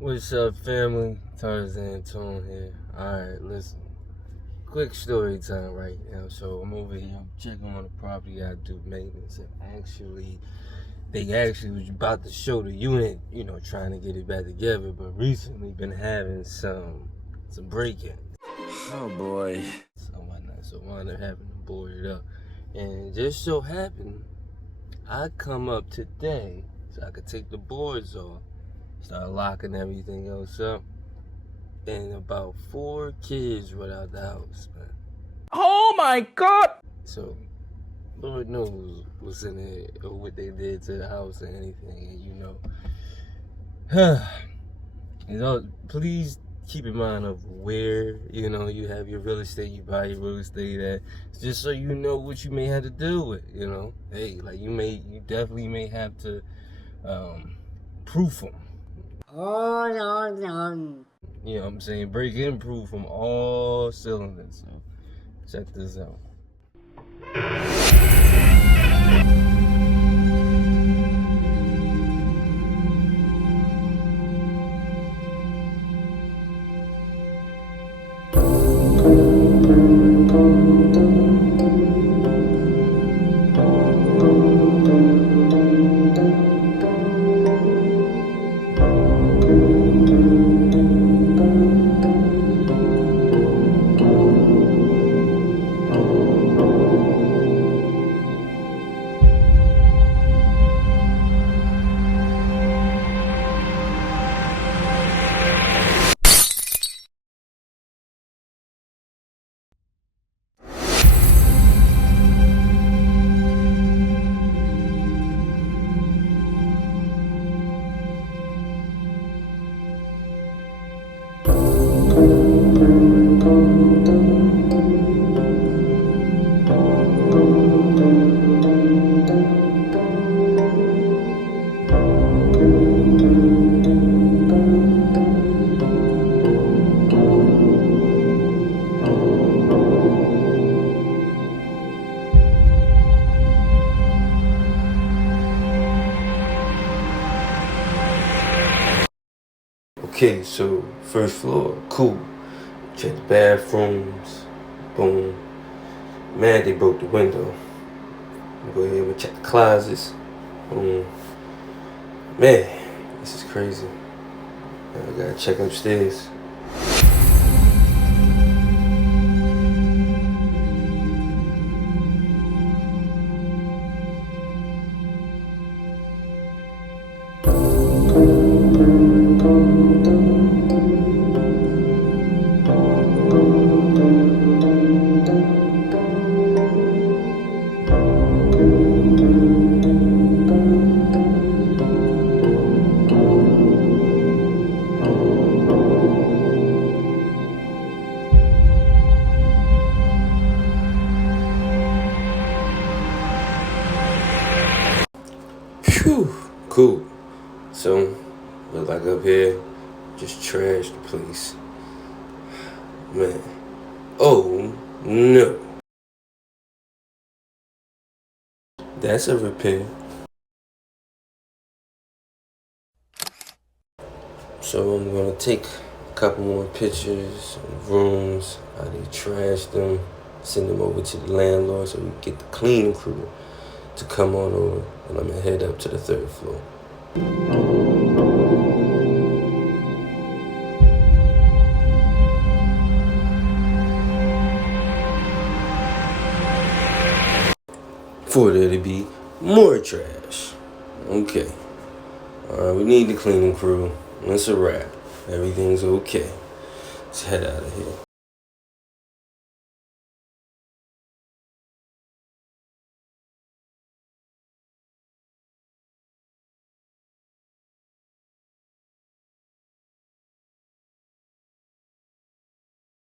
What's up, family? Tarzan Tone here. Alright, listen. Quick story time right now. So I'm over here, I'm checking on the property, I do maintenance, and they actually was about to show the unit, trying to get it back together, but recently been having some break-ins. Oh boy. So why not having to board it up? And it just so happened, I come up today so I could take the boards off, start locking everything else up. And about 4 kids run out the house, man. Oh my god! So, Lord knows what's in it or what they did to the house or anything, and please keep in mind of where, you have your real estate, you buy your real estate at, just so you know what you may have to deal with, Hey, like you definitely may have to proof them. Oh, no. You know what I'm saying? Break in proof from all cylinders. So check this out. Okay, so first floor, cool. Check the bathrooms, boom. Man, they broke the window. Go ahead and check the closets, boom. Man, this is crazy. I gotta check upstairs. Phew, cool. So, look like up here, just trash the place. Man. Oh, no. That's a repair. So I'm gonna take a couple more pictures of rooms, how they trashed them, send them over to the landlord so we can get the cleaning crew to come on over, and I'm gonna head up to the 3rd floor. For there to be more trash. Okay. Alright, we need the cleaning crew. That's a wrap. Everything's okay. Let's head out of here.